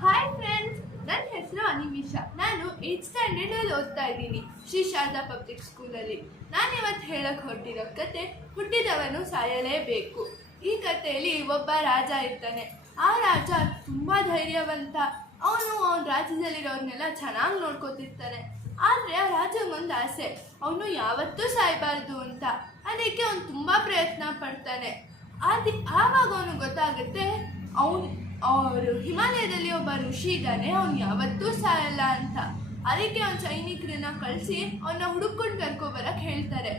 Hi friends ನನ್ನ ಹೆಸರು ಅನಿಮಿಷ. ನಾನು ಏಟ್ ಸ್ಟ್ಯಾಂಡರ್ಡಲ್ಲಿ ಓದ್ತಾ ಇದ್ದೀನಿ, ಶ್ರೀ ಶಾರದಾ ಪಬ್ಲಿಕ್ ಸ್ಕೂಲಲ್ಲಿ ನಾನು ಇವತ್ತು ಹೇಳಕ್ ಹೊರಟಿರೋ ಕತೆ, ಹುಟ್ಟಿದವನು ಸಾಯಲೇಬೇಕು. ಈ ಕಥೆಯಲ್ಲಿ ಒಬ್ಬ ರಾಜ ಇರ್ತಾನೆ. ಆ ರಾಜ ತುಂಬಾ ಧೈರ್ಯವಂತ. ಅವನು ಅವನ ರಾಜ್ಯದಲ್ಲಿರೋರ್ನೆಲ್ಲ ಚೆನ್ನಾಗಿ ನೋಡ್ಕೋತಿರ್ತಾನೆ. ಆದರೆ ಆ ರಾಜಗೊಂದು ಆಸೆ, ಅವನು ಯಾವತ್ತೂ ಸಾಯಬಾರ್ದು ಅಂತ. ಅದಕ್ಕೆ ಅವನು ತುಂಬಾ ಪ್ರಯತ್ನ ಪಡ್ತಾನೆ. ಆದಿ ಆವಾಗ ಅವನು ಗೊತ್ತಾಗುತ್ತೆ, ಅವನು ಅವರು ಹಿಮಾಲಯದಲ್ಲಿ ಒಬ್ಬ ಋಷಿ ಇದ್ದಾನೆ, ಅವ್ನು ಯಾವತ್ತೂ ಸಾಯಲ್ಲ ಅಂತ. ಅದಕ್ಕೆ ಅವ್ನ ಸೈನಿಕರನ್ನ ಕಳಿಸಿ ಅವನ್ನ ಹುಡುಕೊಂಡು ಕರ್ಕೊಬರಕ್ಕೆ ಹೇಳ್ತಾರೆ,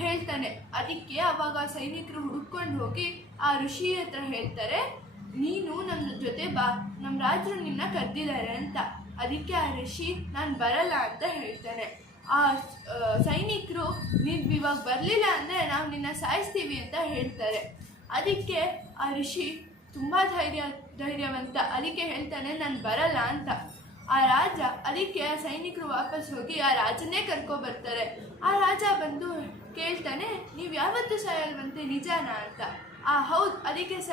ಹೇಳ್ತಾನೆ. ಅದಕ್ಕೆ ಅವಾಗ ಸೈನಿಕರು ಹುಡುಕೊಂಡು ಹೋಗಿ ಆ ಋಷಿ ಹತ್ರ ಹೇಳ್ತಾರೆ, ನೀನು ನಮ್ಮ ಜೊತೆ ಬಾ ನಮ್ಮ ರಾಜರು ನಿನ್ನ ಕರೆದಿದ್ದಾರೆ ಅಂತ. ಅದಕ್ಕೆ ಆ ಋಷಿ, ನಾನು ಬರಲ್ಲ ಅಂತ ಹೇಳ್ತಾನೆ. ಆ ಸೈನಿಕರು ನೀನು ಇವಾಗ ಬರಲಿಲ್ಲ ಅಂದರೆ ನಾವು ನಿನ್ನ ಸಾಯಿಸ್ತೀವಿ ಅಂತ ಹೇಳ್ತಾರೆ. ಅದಕ್ಕೆ ಆ ಋಷಿ ತುಂಬ ಧೈರ್ಯ, ಧೈರ್ಯವಂತ. ಅಲಿಕೆ ಹೇಳ್ತಾನೆ, ನಾನು ಬರಲ್ಲ ಅಂತ. ಆ ರಾಜ ಆ ಸೈನಿಕರು ವಾಪಸ್ ಹೋಗಿ ಆ ರಾಜನೇ ಕರ್ಕೊಬರ್ತಾರೆ ಆ ರಾಜ ಬಂದು ಕೇಳ್ತಾನೆ, ನೀವು ಯಾವತ್ತು ಸಾಯಲ್ವಂತೆ ನಿಜಾನ ಅಂತ. ಆ ಹೌದು, ಅಲಿಕೆ ಸ,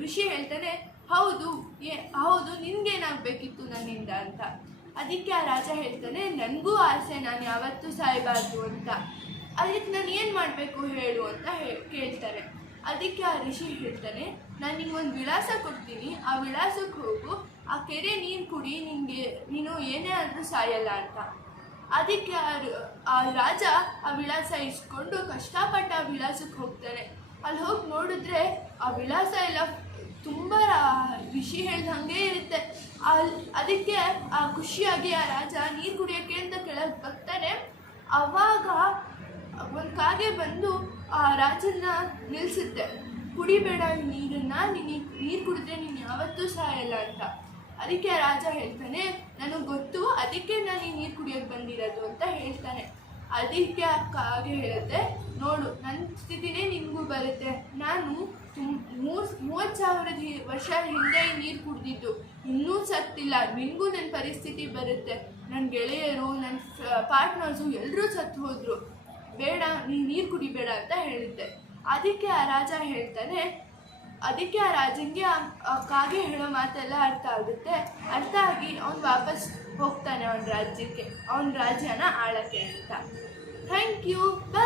ಋಷಿ ಹೇಳ್ತಾನೆ, ಹೌದು, ಏ, ಹೌದು, ನಿನ್ಗೇನಾಗಬೇಕಿತ್ತು ನನ್ನಿಂದ ಅಂತ. ಅದಕ್ಕೆ ಆ ರಾಜ ಹೇಳ್ತಾನೆ ನನಗೂ ಆಸೆ, ನಾನು ಯಾವತ್ತೂ ಸಾಯಬಾರ್ದು ಅಂತ. ಅದಕ್ಕೆ ನಾನು ಏನು ಮಾಡಬೇಕು ಹೇಳು ಅಂತ ಹೇ ಕೇಳ್ತಾನೆ ಅದಕ್ಕೆ ಆ ಋಷಿ ಹೇಳ್ತಾನೆ, ನಾನು ಒಂದು ವಿಳಾಸ ಕೊಡ್ತೀನಿ. ಆ ವಿಳಾಸಕ್ಕೆ ಹೋಗು. ಆ ಕೆರೆ ನೀರು ಕುಡಿ ನಿನಗೆ ನೀನು ಏನೇ ಆದರೂ ಸಾಯಲ್ಲ ಅಂತ. ಅದಕ್ಕೆ ಆ ರಾಜ ಆ ವಿಳಾಸ ಇಸ್ಕೊಂಡು ಕಷ್ಟಪಟ್ಟು ಆ ವಿಳಾಸಕ್ಕೆ ಹೋಗ್ತಾನೆ. ಅಲ್ಲಿ ಹೋಗಿ ನೋಡಿದ್ರೆ ಆ ವಿಳಾಸ ಎಲ್ಲ ತುಂಬ ಋಷಿ ಹಾಗೆ ಇರುತ್ತೆ. ಅಲ್ಲಿ ಅದಕ್ಕೆ ಆ ಖುಷಿಯಾಗಿ ಆ ರಾಜ ನೀರು ಕುಡಿಯೋಕ್ಕೆ ಅಂತ ಕೆಳಗೆ ಬರ್ತಾನೆ. ಅವಾಗ ಒಂದು ಕಾಗೆ ಬಂದು ಆ ರಾಜನ್ನ ನಿಲ್ಲಿಸುತ್ತೆ ಕುಡಿಬೇಡ ಈ ನೀರನ್ನ ನೀನು ನೀರು ಕುಡಿದ್ರೆ ನೀನು ಯಾವತ್ತೂ ಸಾಯಲ್ಲ ಅಂತ. ಅದಕ್ಕೆ ರಾಜ ಹೇಳ್ತಾನೆ, ನನಗೆ ಗೊತ್ತು, ಅದಕ್ಕೆ ನಾನು ಈ ನೀರು ಕುಡಿಯೋಕ್ಕೆ ಬಂದಿರೋದು ಅಂತ ಹೇಳ್ತಾನೆ. ಅದಕ್ಕೆ ಆ ಕಾಗೆ ಹೇಳುತ್ತೆ, ನೋಡು ನನ್ನ ಸ್ಥಿತಿನೇ ನಿಮಗೂ ಬರುತ್ತೆ. ನಾನು ತುಮ್ ಮೂರು ಮೂವತ್ತು ಸಾವಿರದ ವರ್ಷ ಹಿಂದೆ ನೀರು ಕುಡಿದಿದ್ದು. ಇನ್ನೂ ಸತ್ತಿಲ್ಲ. ನಿನಗೂ ನನ್ನ ಪರಿಸ್ಥಿತಿ ಬರುತ್ತೆ. ನನ್ನ ಗೆಳೆಯರು ನನ್ನ ಪಾರ್ಟ್ನರ್ಸು ಎಲ್ಲರೂ ಸತ್ತು ಹೋದರು. ಬೇಡ ನೀನು ನೀರು ಕುಡಿಬೇಡ ಅಂತ ಹೇಳಿದ್ದೆ. ಅದಕ್ಕೆ ಆ ರಾಜ ಹೇಳ್ತಾನೆ, ಅದಕ್ಕೆ ಆ ರಾಜನಿಗೆ ಕಾಗೆ ಹೇಳೋ ಮಾತೆಲ್ಲ ಅರ್ಥ ಆಗುತ್ತೆ. ಅರ್ಥ ಆಗಿ ಅವನು ವಾಪಸ್ ಹೋಗ್ತಾನೆ ಅವನ ರಾಜ್ಯಕ್ಕೆ, ಅವನ ರಾಜ್ಯನ ಆಳಕ್ಕೆ ಅಂತ. Thank you bye